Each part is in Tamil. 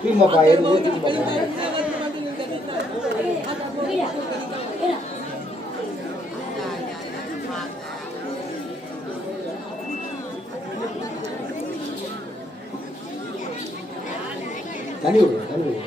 தூய்மாப்பா எது தண்ணி விடு தண்ணி விடு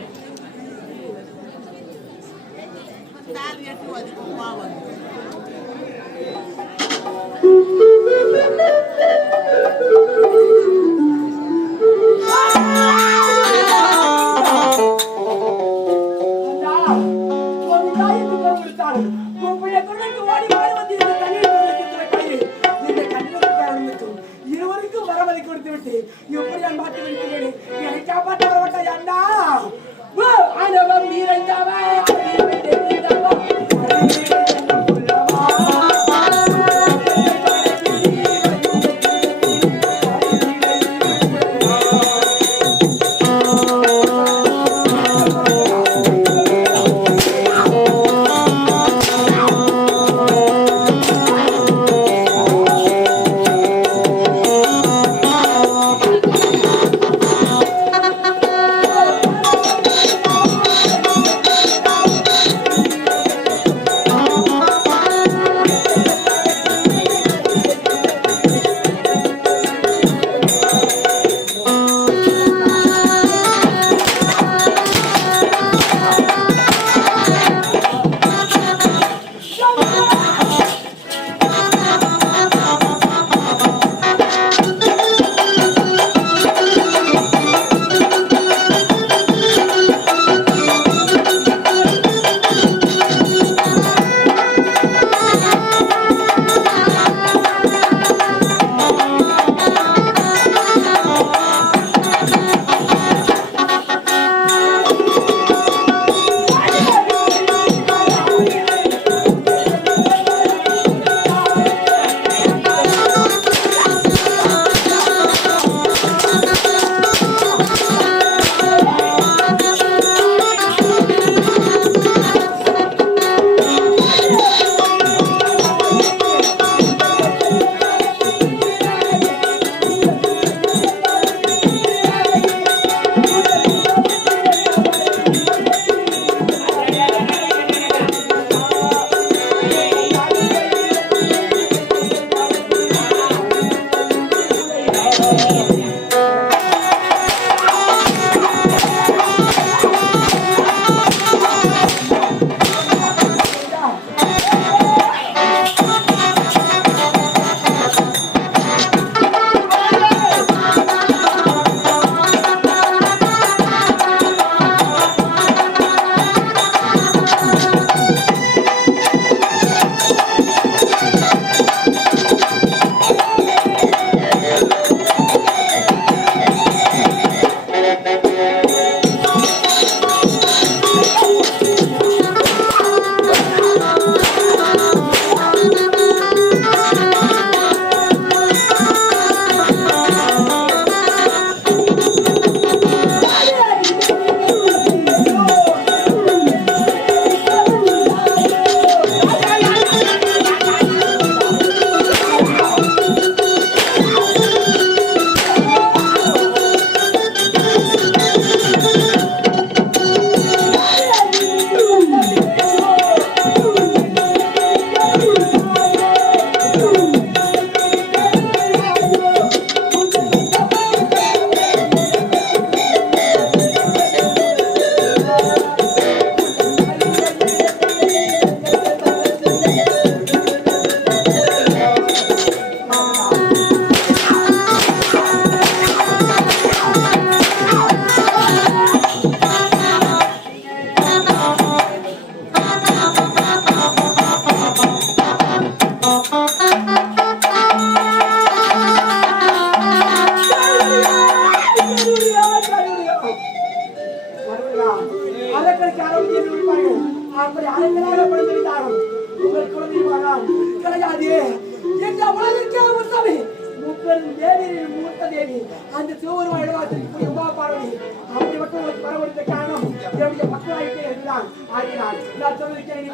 அந்த சிவபெருமான் இடவாசலுக்கு போய் உமா பார்வதி அப்படி மட்டும் வரவழைத்த காரணம் என்னுடைய மக்களாகிட்டே இருந்தான். ஆகினால் நான் சொல்லிருக்கேன்.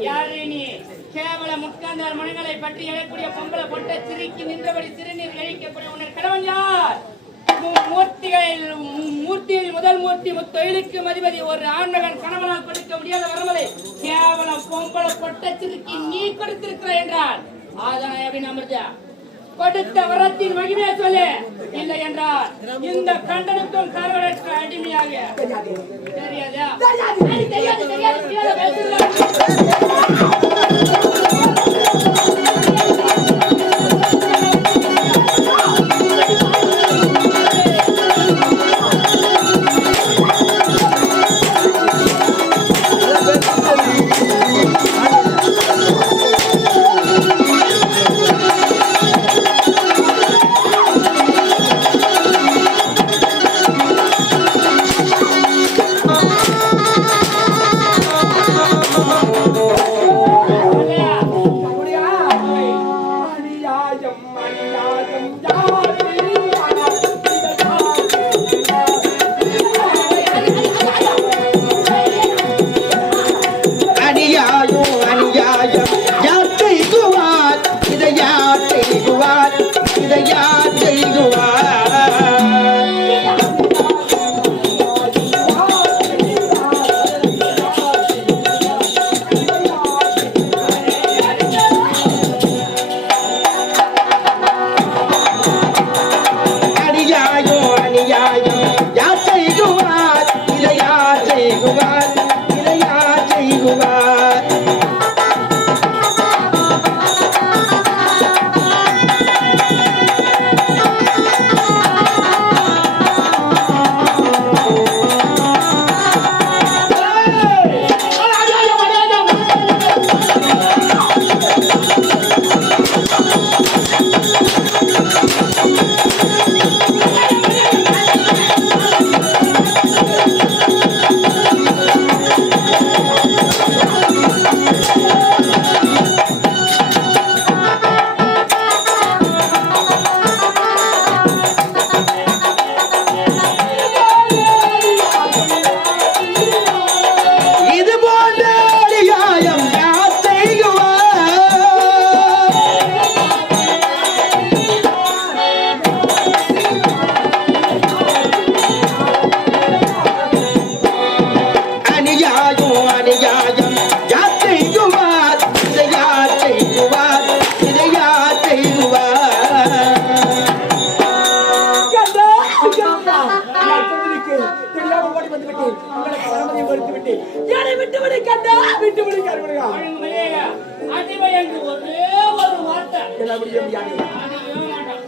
யாரு நீ? கேவல முட்காந்தார் மனங்களை பற்றி எழக்கூடிய பொம்பளை பொட்ட சிரிக்கி நின்றபடி சிறுநீர் கழிக்கக்கூடிய உன்னை கணவன் யார்? மூர்த்தியில் முதல் மூர்த்தி முத்தொழிலுக்கு அதிபதி ஒரு ஆண்மகன் கணவனால் கொடுக்க முடியாத வரமலை கேவலம் பொம்பள பொட்டச்சிற்கு நீ கொடுத்திருக்கிற என்றால் அதனை அப்படின்னு அமர்ந்தா கொடுத்த வரத்தின் மகிமையை சொல்லு. இல்லை என்றால் இந்த கண்டனத்தும் கருவறைக்கு அடிமையாக தெரியாதா?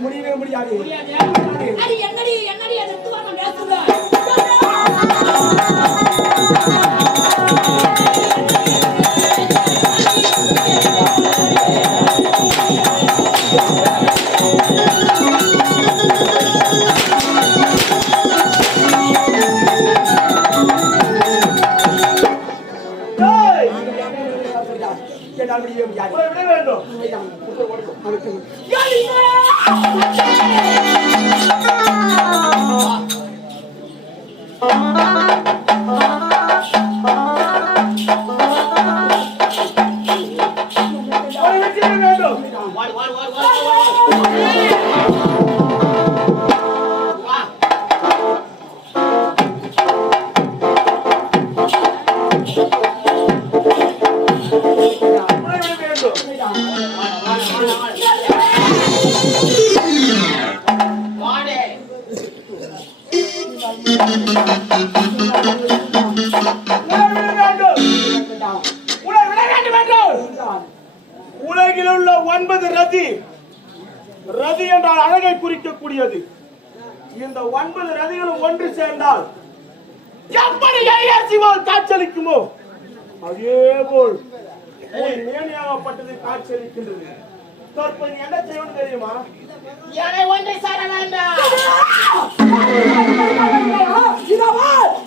முடியவே முடியாது. உலகில் உள்ள 9 ரதி ரதி என்றால் அழகை குறிக்கக்கூடியது. இந்த 9 ரதிகளும் ஒன்று சேர்ந்தால் எப்படி ஐயாசிவால் காட்சியளிக்குமோ அதே போல் மேனியாகப்பட்டது காட்சியளிக்கின்றது. தற்போது என்ன செய்யணும் தெரியுமா? யாரை ஒன்றை சார வேண்டாம்.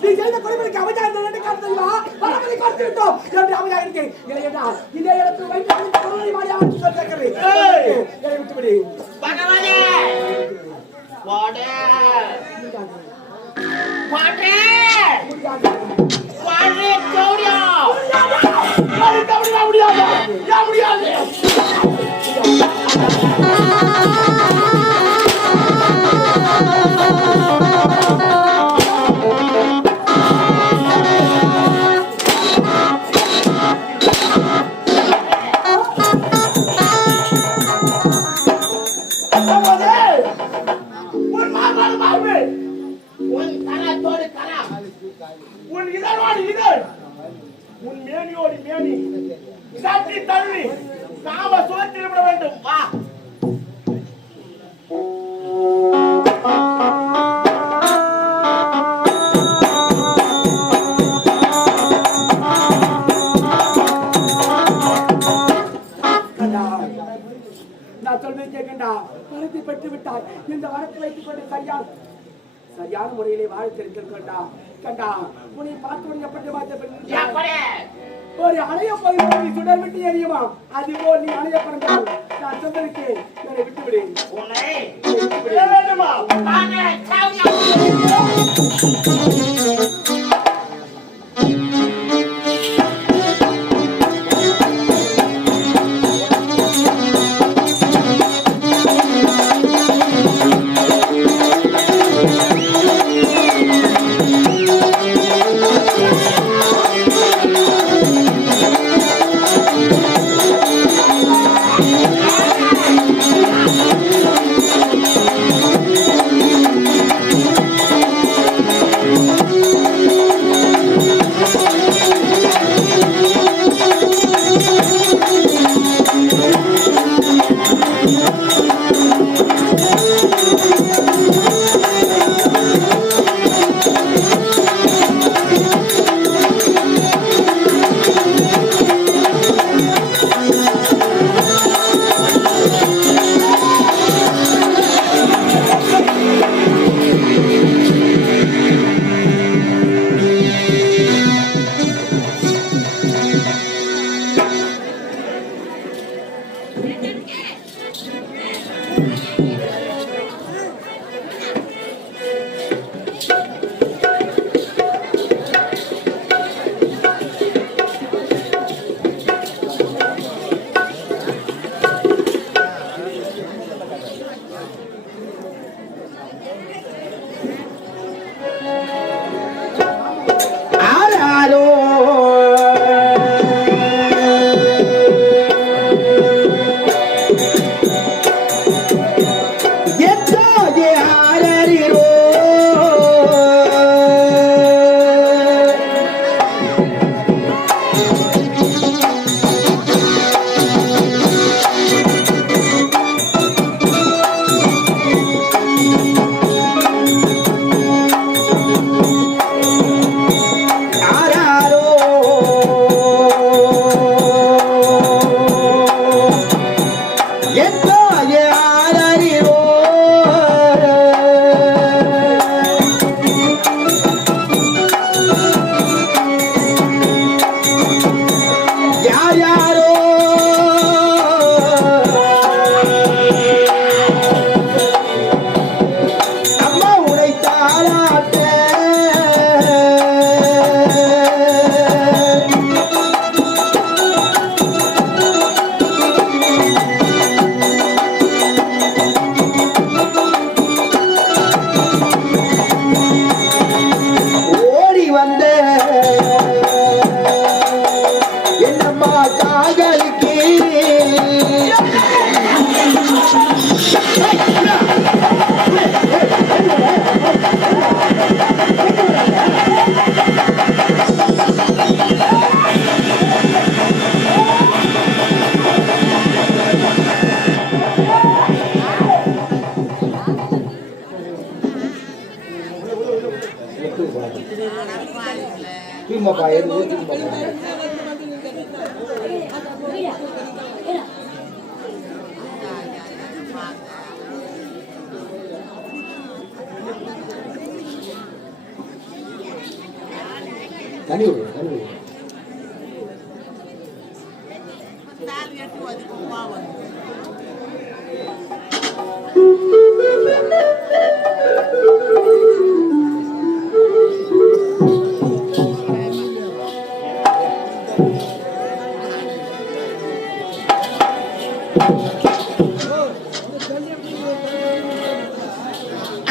நீ செய்த குறைகளுக்கு அமைச்சர் தெரியுமா? பணங்களை கொடுத்து விட்டோம் என்று அமைதியாக இருக்கேன். இல்லையா இந்த இடத்தில் வைத்து குரலை மாறியாக சொல்லிருக்கிறேன். விட்டுவிடு பகவானே. வாடே வாடே வாடே கௌரியா முடியாது. முடியாது. மார்போடு மார்பு, உன் கரத்தோடு கரம், உன் இதழோடு இதழ், உன் மேனியோடு மேனி சட்டி தள்ளி காம சுகத்தில் விட வேண்டும். வா நான் சொல்வேன் கேட்கண்டா, வரத்தை பெற்று விட்டார். இந்த வரத்தை வைத்துக் கொண்டு சரியான முறையிலே வாழ தெரிந்திருக்கண்டா. கண்டா, உன்னை பார்த்து எப்படி ஒரு அணைய போய் சுடர் விட்டு எரியுமா? அதுபோல் நீ அணைய பிறந்தால் நான் சொன்னதுக்கு என்னை விட்டுவிடு. உன்னை விட வேண்டுமா?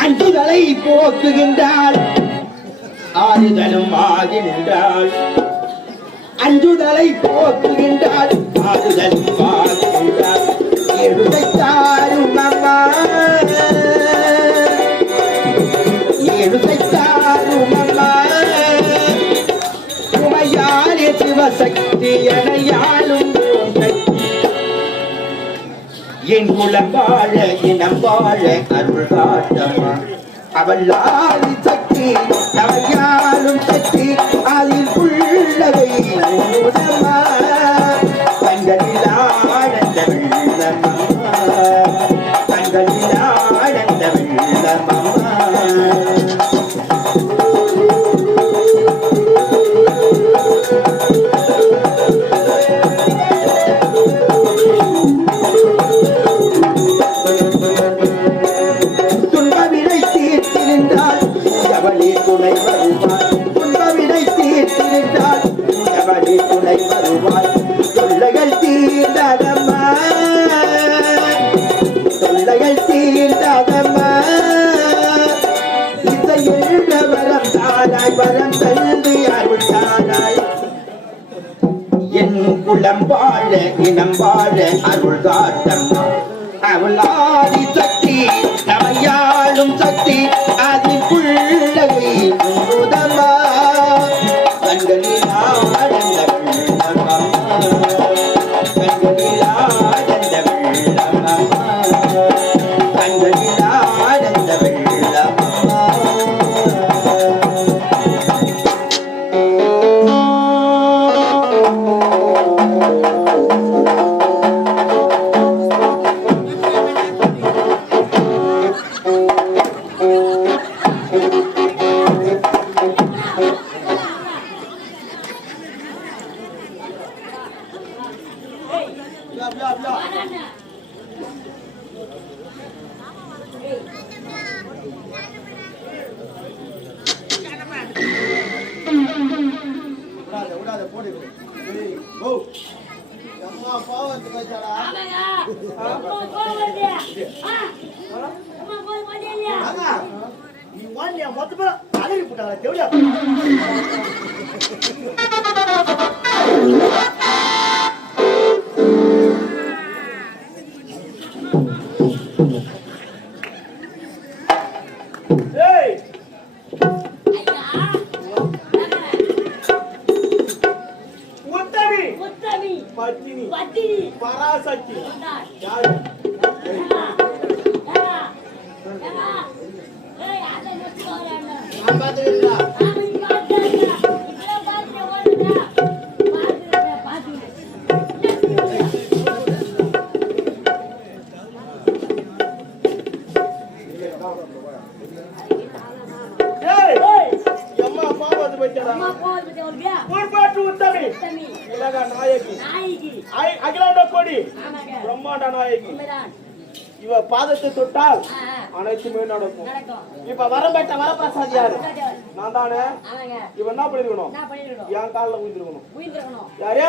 அஞ்சுதலை போக்குகின்றாள் ஆறுதலும் ஆகின்றாள். அஞ்சுதலை போக்குகின்றாள் ஆறுதலும் ஆகின்றாள். எழுதைத்தாரும் அம்மா என் குலம் வாழ இனம் வாழ அருள் காட்டம்மா அவள் ஆதி சக்தி நவையாலும் சக்தி அதில் உள்ளவை மூலமா கண்களில் ஆனந்த வெள்ளமம்மா கண்களில் ஆனந்த வெள்ளமம்மா என் குலம் வாழ இனம் வாழ அருள் காட்டம்மா அவள் ஆதி சக்தி நமையாளும் சக்தி அதில் புள்ளவை முதமா கண்களில் ஆனந்த வெள்ளமம்மா கண்களில் ஆனந்த வெள்ளமம்மா கண்களில் ஆனந்த வெள்ளமம்மா மொத்தமா அழகி போட்டாங்க தேவையா பராசக்தி யாரு அகிலாண்ட கோடி பிரம்மாண்ட நாயகி இவ பாதத்தை தொட்டால் அனைத்துமே நடக்கும். இப்ப வரம்பேட்ட வரப்பிரசாத் யாரு? நான் தானே. இவன் என்ன பண்ணிருக்கணும்? என் காலில் ஊந்திருக்கணும். யாரு?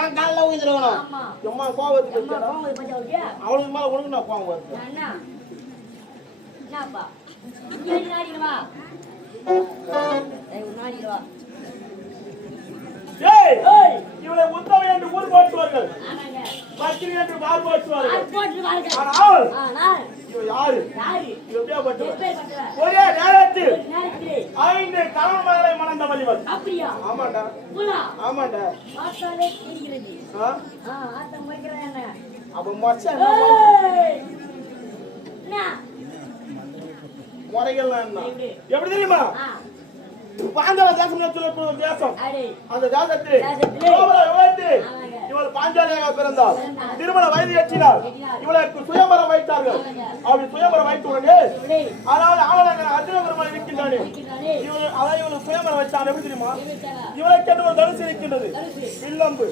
என் காலில் ஊந்திருக்கணும். சும்மா கோபத்துக்கு அவளுக்கு மேல உனக்கு நான் கோபம் வருது. இவளை உத்தவன் என்று ஊர் போற்றுவார்கள், பத்தினி என்று மாறு போற்றுவார்கள். ஆனால் இவ யாரு? ஒரே நேரத்தில் 5 கணவன்களை மணந்தவள் இவள். ஆமாண்டா ஆமாண்டா. அப்ப மொச்ச முறைகள் என்ன எப்படி தெரியுமா? பாஞ்சால தேசம் தேசம் அந்த தேசத்தில் இவள் பாஞ்சாலியாக பிறந்தாள். திருமண வயது எட்டினாள். இவளுக்கு சுயம்பரம் வைத்தார்கள். அப்படி சுயம்பரம் வைத்த உடனே அதாவது அவளை அர்ஜுன பெருமாள் இருக்கின்றானே அதாவது இவளுக்கு சுயம்பரம் வைத்தான். எப்படி தெரியுமா? இவளை கேட்டு ஒரு தனுசு இருக்கின்றது, வில்லம்பு.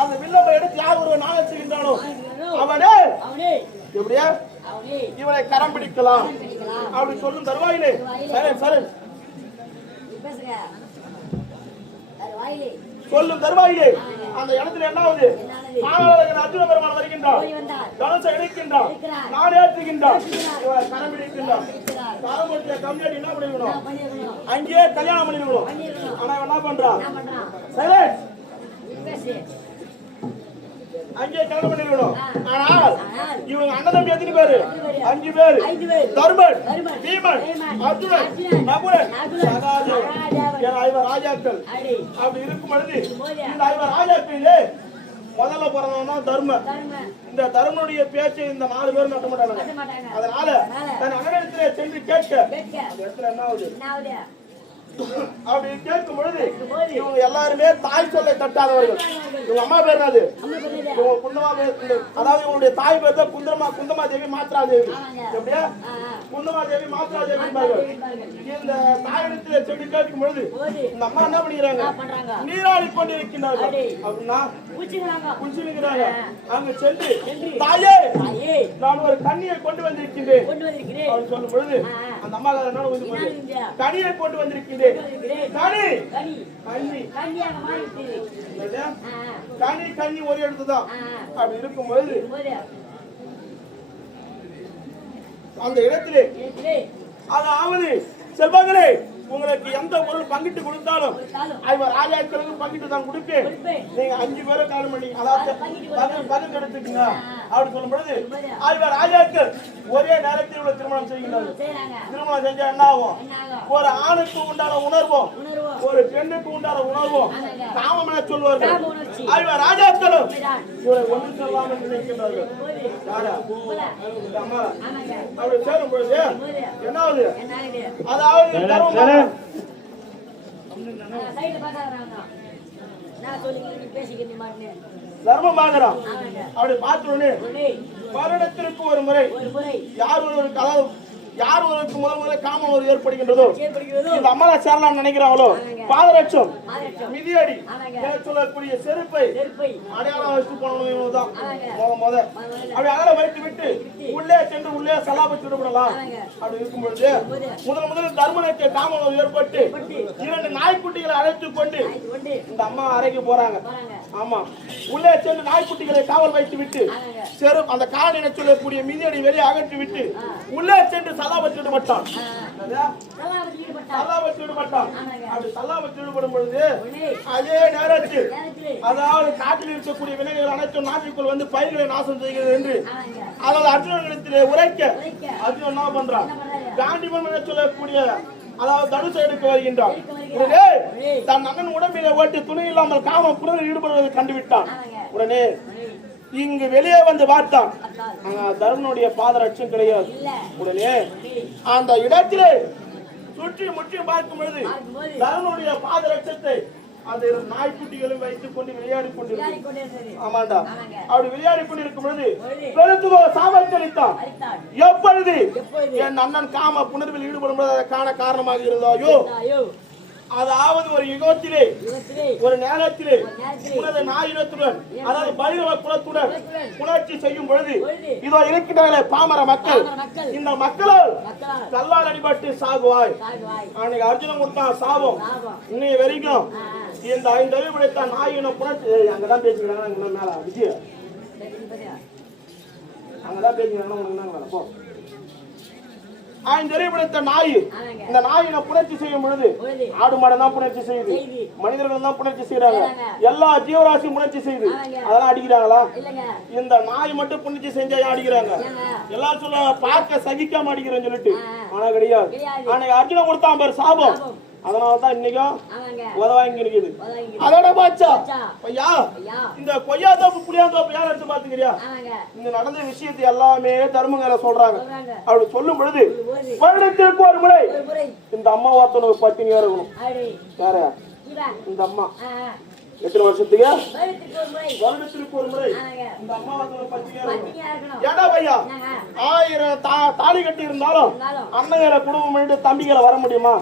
அந்த வில்லம்பை எடுத்து யார் ஒரு நாள் செய்கின்றானோ அவனே எப்படியா இவளை கரம் பிடிக்கலாம் அப்படி சொல்லும் தருவாயிலே. சரி சொல்லும் தருவாயிலே அந்த இடத்துல என்ன ஆகுது? அர்ஜுன பெருமாள் வருகின்றார், தனுசை எடுக்கின்றார், நான் ஏற்றுகின்றார், இவரை கரம் பிடிக்கின்றார். கரம் பிடிச்ச கம்யூனிட்டி என்ன பண்ணிருக்கணும்? அங்கேயே கல்யாணம் பண்ணிருக்கணும். ஆனா என்ன பண்றான்? அங்கே கல்யாணம் பண்ணிருக்கணும். ஆனால் இவங்க அண்ணன் தம்பி எத்தனை பேரு? 5 பேரு. தர்மன், பீமன், அர்ஜுனன், நகுலன், சகாதேவன், 5 ராஜாக்கள். அப்படி இருக்கும் பொழுது இந்த 5 ராஜாக்களிலே முதல்ல பிறந்தவன் தான் தர்ம. இந்த தர்மனுடைய பேச்சை இந்த 4 பேரும் நட்ட மாட்டாங்க. அதனால தன் அண்ணனிடத்திலே சென்று கேட்க அந்த இடத்துல என்ன ஆகுது அப்படி கேட்கும் பொழுது இவங்க எல்லாருமே தாய் சொல்லை தட்டாதவர்கள். இவங்க அம்மா பேர் என்னது? இவங்க குந்தமா பேர். அதாவது இவங்களுடைய தாய் பேர் தான் குந்தமா தேவி மாத்ரா தேவி. எப்படியா குந்தமா தேவி மாத்ரா தேவி என்பார்கள். இந்த தாயிடத்திலே சென்று கேட்கும் பொழுது இந்த அம்மா என்ன பண்ணிக்கிறாங்க? நீராடி கொண்டு இருக்கின்றார்கள். அப்படின்னா குளிச்சுக்கிறாங்க. அங்க சென்று தாயே நான் ஒரு கண்ணியை கொண்டு வந்திருக்கின்றேன் அப்படின்னு சொல்லும் பொழுது அந்த அம்மா கனியை கொண்டு வந்திருக்கின்றேன். கனி ஒரு இடத்துதான். அப்படி இருக்கும்போது அந்த இடத்திலே அதாவது செல்வங்களே உங்களுக்கு எந்த பொருள் பங்கிட்டு கொடுத்தாலும் ராஜாக்களுக்கு பங்கிட்டு தான் கொடுப்பேன். நீங்க 5 பேரை காலம் பண்ணி அதாவது பகிர்ந்து எடுத்துக்கீங்க அப்படின்னு சொல்லும் பொழுது ராஜாக்கள் ஒரே நேரத்தில் உள்ள திருமணம் செய்கிறார்கள். திருமணம் செஞ்சா என்ன ஆகும்? ஒரு ஆணுக்கு உண்டான உணர்வும் ஒரு பெண்ணுக்கு உண்டான உணர்வும் காமம் என சொல்வார்கள். ராஜாக்களும் இவரை ஒன்று சொல்லாமல் நினைக்கின்றார்கள். அப்படி சேரும் பொழுது என்ன ஆகுது? அதாவது தர்மபாகரம் அப்படி பார்த்தோன்னே வருடத்திற்கு ஒரு முறை யார் ஒருவருக்கு முதல் காமம் ஒரு ஏற்படுகின்றதோ இந்த அம்மாவை சேரலாம் நினைக்கிறாங்களோ பாதரட்சம் மிதியடி சொல்லக்கூடிய செருப்பை அடையாளம் வச்சு போனதான் அப்படி அகல வைத்து விட்டு உள்ளே சென்று உள்ளே சலாபத்து விடப்படலாம். அப்படி இருக்கும் பொழுது முதல் தர்மனுக்கு காமம் ஏற்பட்டு 2 நாய்க்குட்டிகளை அழைத்துக் கொண்டு இந்த அம்மா அறைக்கு போறாங்க. ஆமா உள்ளே சென்று நாய்க்குட்டிகளை காவல் வைத்து விட்டு செருப்பு அந்த கால் என சொல்லக்கூடிய மிதியடி வெளியே அகற்றி விட்டு உள்ளே சென்று சலாபத்து ஈடுபட்டான். அப்படி சலாபத்து ஈடுபடும் பொழுது அதே நேரத்தில் அதாவது காட்டில் இருக்கக்கூடிய விலங்குகள் அனைத்தும் நாட்டுக்குள் வந்து பயிர்களை நாசம் செய்கிறது என்று அதாவது அர்ஜுனனிடத்திலே உரைக்க அர்ஜுனன் என்ன பண்றான்? காண்டிபன் என சொல்லக்கூடிய அதாவது தனுசை எடுக்க வருகின்றான். தன் அண்ணன் உடம்பிலே ஓட்டி துணை இல்லாமல் காமம் புனரில் ஈடுபடுவதை கண்டுவிட்டான். உடனே இங்கு வெளியே வந்து பார்த்தான். தர்மனுடைய பாதரட்சம் கிடையாது. உடனே அந்த இடத்திலே சுற்றி முற்றி பார்க்கும் பொழுது தர்மனுடைய பாதரட்சத்தை அந்த நாய்க்குட்டிகளும் வைத்துக் கொண்டு விளையாடி கொண்டிருக்கிறது. ஆமாண்டா அப்படி விளையாடி கொண்டிருக்கும் பொழுது பெருத்துவ சாபத்தளித்தான். எப்பொழுது என் அண்ணன் காம புணர்வில் ஈடுபடும் போது அதை காண காரணமாக இருந்தாயோ அதாவது ஒரு யுகத்திலே ஒரு நேரத்திலே உனது நாயினத்துடன் அதாவது பைரவ குலத்துடன் புணர்ச்சி செய்யும் பொழுது இதோ இருக்கின்ற பாமர மக்கள் இந்த மக்களால் கல்லால் அடிபட்டு சாகுவாய். அன்னைக்கு அர்ஜுனன் கொடுத்தான் சாபம். இன்னைய வரைக்கும் இந்த 5 அறிவுடைத்த நாயினம் புணர்ச்சி அங்கதான் பேசிக்கிறாங்க. மேல விஜய் அங்கதான் பேசிக்கிறாங்க. 5 அறிவுடைத்த நாய் இந்த நாயினை புணர்ச்சி செய்யும் பொழுது ஆடு மாடு தான் புணர்ச்சி செய்யுது, மனிதர்கள் தான் புணர்ச்சி செய்யறாங்க, எல்லா ஜீவராசியும் புணர்ச்சி செய்யுது. அதெல்லாம் அடிக்கிறாங்களா? இந்த நாய் மட்டும் புணர்ச்சி செஞ்சா அடிக்கிறாங்க. எல்லாரும் சொல்ல பார்க்க சகிக்காம அடிக்கிறேன்னு சொல்லிட்டு. ஆனா கிடையாது. அன்னைக்கு அர்ஜுனன் கொடுத்தான் பாரு சாபம். அதனாலதான் இன்னைக்கும் உதவாங்கி இருக்குது. அதோட பாச்சா ஐயா இந்த கொய்யா தோப்பு புளியா தோப்பு யார் எடுத்து பாத்துக்கிறியா? இந்த நடந்த விஷயத்தை எல்லாமே தர்மங்கர சொல்றாங்க. அப்படி சொல்லும் பொழுது வருடத்திற்கு ஒரு முறை இந்த அம்மா ஒருத்தனுக்கு பத்தினியா இருக்கணும். யார? இந்த அம்மா. எத்தனை வருஷத்துக்கு? வருடத்திற்கு ஒரு முறை இந்த அம்மா ஒருத்தனுக்கு பத்தினியா இருக்கணும். ஏடா பையா 1000 தாலி கட்டி இருந்தாலும் அண்ணன் குடும்பம் பண்ணிட்டு தம்பிகளை வர முடியுமா?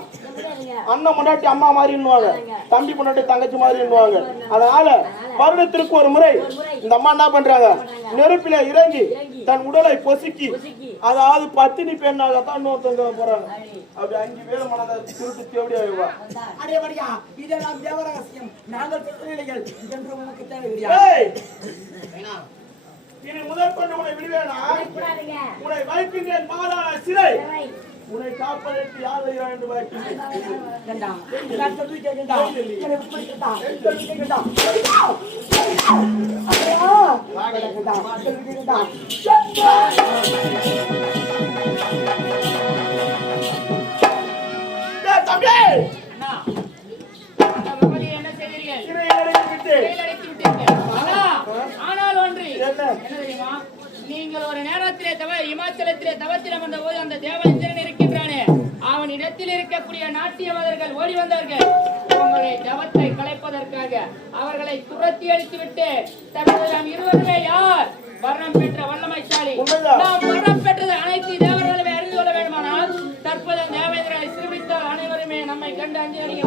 அண்ணன் முன்னாடி அம்மா மாதிரின்னுவாங்க, தம்பி முன்னாடி தங்கச்சி மாதிரின்னுவாங்க. அதனால வருடத்திற்கு ஒரு முறை இந்த அம்மா என்ன பண்றாங்க? நெருப்பில இறங்கி தன் உடலை பொசுக்கி அதாவது பத்தினி பெண்ணாகத்தான் இன்னொருத்தவங்க போறாங்க. அப்படி 5 பேர் மனதை திருட்டு தேவடி ஆயிடுவா. இதெல்லாம் தேவரகசியம். நாங்கள் பிள்ளைகள் என்று உனக்கு தேவையா? இனி முதல் கொண்டு உன்னை விடுவேனா? உன்னை வைக்கின்றேன் மாதான சிறை. உன்னை காப்பதற்கு யார் வருகிறார் என்று வைக்கின்றேன். என்ன செய்கிறீர்கள்? என்ன தெரியுமா? நீங்கள் ஒரு நேரத்திலே இமாச்சலத்திலே தவத்தில் அமர்ந்த போது அந்த தேவ இந்திரன் இருக்கின்றானே, அவன் இடத்தில் இருக்கக்கூடிய நாட்டியவர்கள் ஓடி வந்தார்கள். உங்களுடைய தவத்தை கலைப்பதற்காக அவர்களை துரத்தி அடித்துவிட்டு தற்போது நாம் இருவருமே யார்? வர்ணம் பெற்ற வல்லமைசாலி. நாம் வர்ணம் பெற்றது அனைத்து தேவர்களுமே அறிந்து கொள்ள வேண்டுமானால் தற்போது தேவேந்திரனை சிறுமித்தால் அனைவருமே நம்மை கண்டு அஞ்சு அணிய